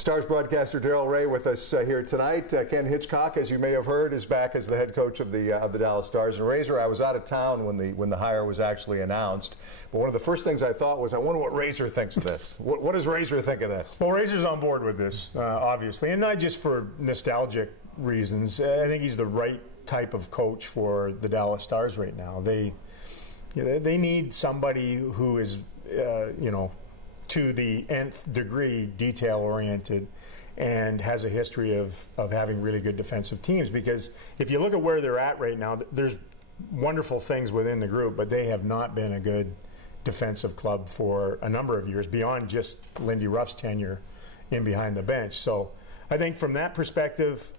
Stars broadcaster Daryl Reaugh with us here tonight. Ken Hitchcock, as you may have heard, is back as the head coach of the Dallas Stars. And Razor, I was out of town when the hire was actually announced. But one of the first things I thought was, I wonder what Razor thinks of this. What does Razor think of this? Well, Razor's on board with this, obviously, and not just for nostalgic reasons. I think he's the right type of coach for the Dallas Stars right now. They need somebody who is, to the nth degree detail-oriented and has a history of having really good defensive teams. Because if you look at where they're at right now, there's wonderful things within the group, but they have not been a good defensive club for a number of years, beyond just Lindy Ruff's tenure in behind the bench. So I think from that perspective,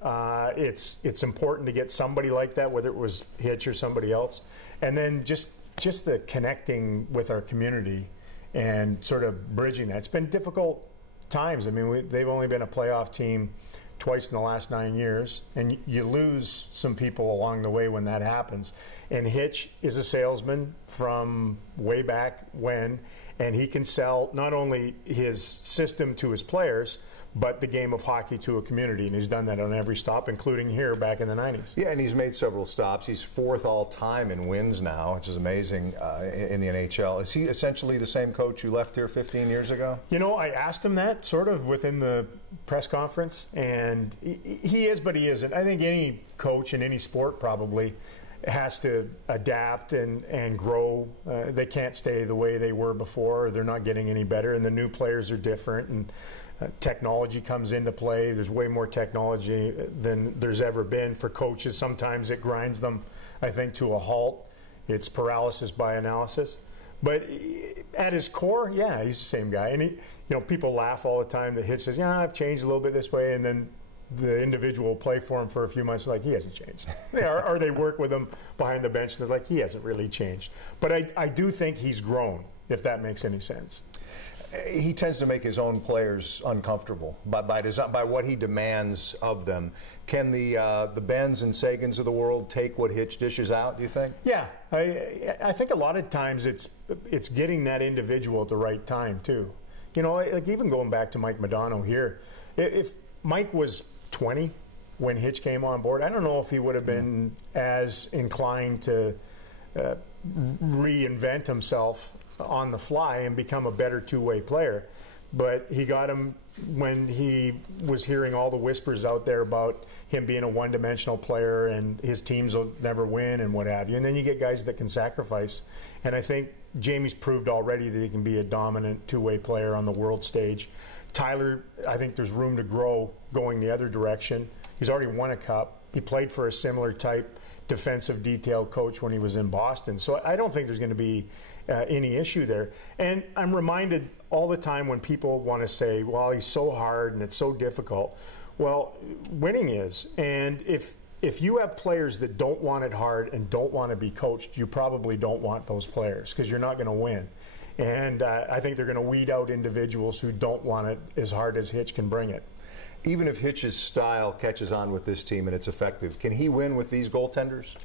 it's important to get somebody like that, whether it was Hitch or somebody else. And then just the connecting with our community and sort of bridging that. It's been difficult times. I mean, they've only been a playoff team twice in the last 9 years, and you lose some people along the way when that happens. And Hitch is a salesman from way back when, and he can sell not only his system to his players, but the game of hockey to a community, and he's done that on every stop, including here back in the 90s. Yeah, and he's made several stops. He's fourth all-time in wins now, which is amazing in the NHL. Is he essentially the same coach you left here 15 years ago? You know, I asked him that sort of within the press conference, and he is, but he isn't. I think any coach in any sport probably has to adapt and grow. They can't stay the way they were before, or they're not getting any better, and the new players are different, and technology comes into play. There's way more technology than there's ever been for coaches. Sometimes it grinds them, I think, to a halt. It's paralysis by analysis. But at his core, yeah, he's the same guy. And people laugh all the time that Hitch says, "Yeah, I've changed a little bit this way," and then the individual will play for him for a few months like, he hasn't changed. Or they work with him behind the bench and they're like, he hasn't really changed. But I do think he's grown, if that makes any sense. He tends to make his own players uncomfortable by design, by what he demands of them. Can the Bens and Sagans of the world take what Hitch dishes out, do you think? Yeah, I think a lot of times it's getting that individual at the right time too. Like even going back to Mike Modano here, if Mike was 20 when Hitch came on board, I don't know if he would have been as inclined to reinvent himself on the fly and become a better two-way player. But he got him when he was hearing all the whispers out there about him being a one-dimensional player and his teams will never win and what have you. And then you get guys that can sacrifice. And I think Jamie's proved already that he can be a dominant two-way player on the world stage. Tyler, I think there's room to grow going the other direction. He's already won a cup. He played for a similar type defensive detail coach when he was in Boston. So I don't think there's going to be any issue there. And I'm reminded all the time when people want to say, well, he's so hard and it's so difficult. Well, winning is. And if you have players that don't want it hard and don't want to be coached, you probably don't want those players because you're not going to win. And I think they're going to weed out individuals who don't want it as hard as Hitch can bring it. Even if Hitch's style catches on with this team and it's effective, can he win with these goaltenders?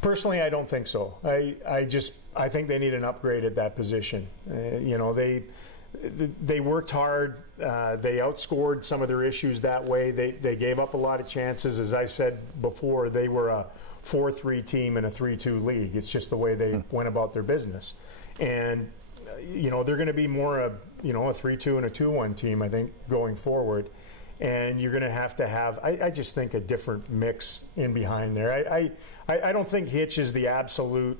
Personally, I don't think so. I think they need an upgrade at that position. They worked hard. They outscored some of their issues that way. They gave up a lot of chances. As I said before, they were a 4-3 team in a 3-2 league. It's just the way they went about their business. And they're going to be more a 3-2 and a 2-1 team, I think, going forward. And you're going to have, I just think, a different mix in behind there. I don't think Hitch is the absolute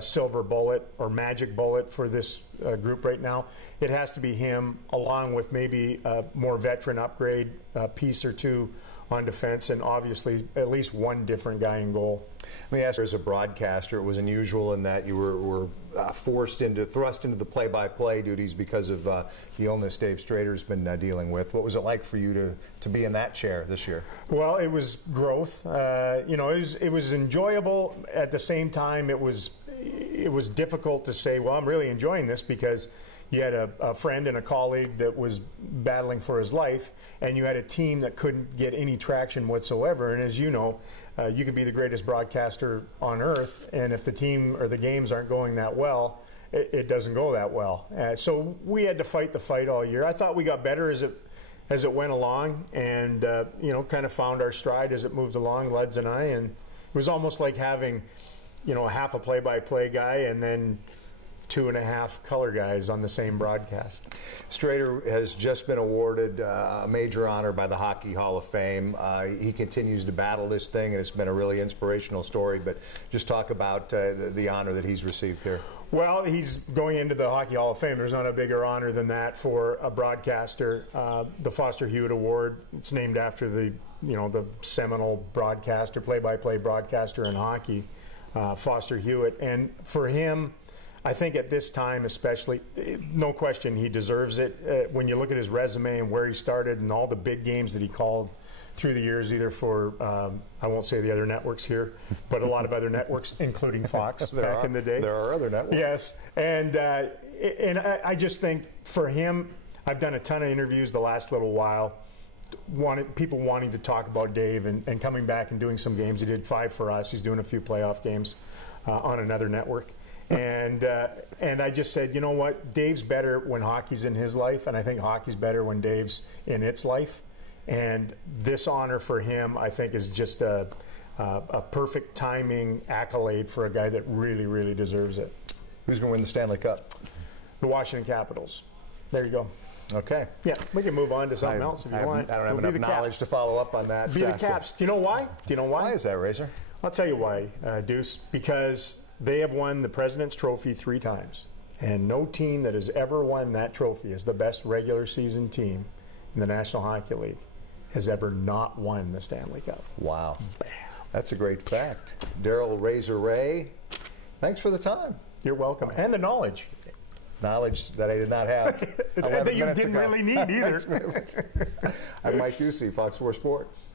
silver bullet or magic bullet for this group right now. It has to be him, along with maybe a more veteran upgrade, piece or two on defense, and obviously at least one different guy in goal. Let me ask you, as a broadcaster, it was unusual in that you were thrust into the play-by-play duties because of the illness Dave Strader's been dealing with. What was it like for you to be in that chair this year? Well, it was growth. It was enjoyable. At the same time, it was difficult to say, well, I'm really enjoying this, because you had a friend and a colleague that was battling for his life, and you had a team that couldn't get any traction whatsoever. And as you know, you could be the greatest broadcaster on earth, and if the team or the games aren't going that well, it doesn't go that well. So we had to fight the fight all year. I thought we got better as it went along, and kind of found our stride as it moved along, Leds and I, and it was almost like having half a play-by-play guy and then 2.5 color guys on the same broadcast. Strader has just been awarded a major honor by the Hockey Hall of Fame. He continues to battle this thing, and it's been a really inspirational story. But just talk about the honor that he's received here. Well, he's going into the Hockey Hall of Fame. There's not a bigger honor than that for a broadcaster. The Foster Hewitt Award, it's named after the seminal broadcaster, play-by-play broadcaster in hockey, Foster Hewitt. And for him, I think at this time especially, no question he deserves it. When you look at his resume and where he started and all the big games that he called through the years, either for, I won't say the other networks here, but a lot of other networks, including Fox back in the day. There are other networks. Yes, and I just think for him, I've done a ton of interviews the last little while, people wanting to talk about Dave and coming back and doing some games. He did 5 for us. He's doing a few playoff games on another network. And I just said, you know what, Dave's better when hockey's in his life, and I think hockey's better when Dave's in its life. And this honor for him, I think, is just a perfect timing accolade for a guy that really, really deserves it. Who's going to win the Stanley Cup? The Washington Capitals. There you go. Okay. Yeah, we we can move on to something else if you want. I don't have enough knowledge to follow up on that. Be the Caps. Do you know why? Why is that, Razor? I'll tell you why, Deuce. Because they have won the President's Trophy 3 times. And no team that has ever won that trophy as the best regular season team in the National Hockey League has ever not won the Stanley Cup. Wow. That's a great fact. Daryl Razor Reaugh, thanks for the time. You're welcome. And the knowledge. Knowledge that I did not have. That you didn't really need either. I'm Mike Doocy, Fox 4 Sports.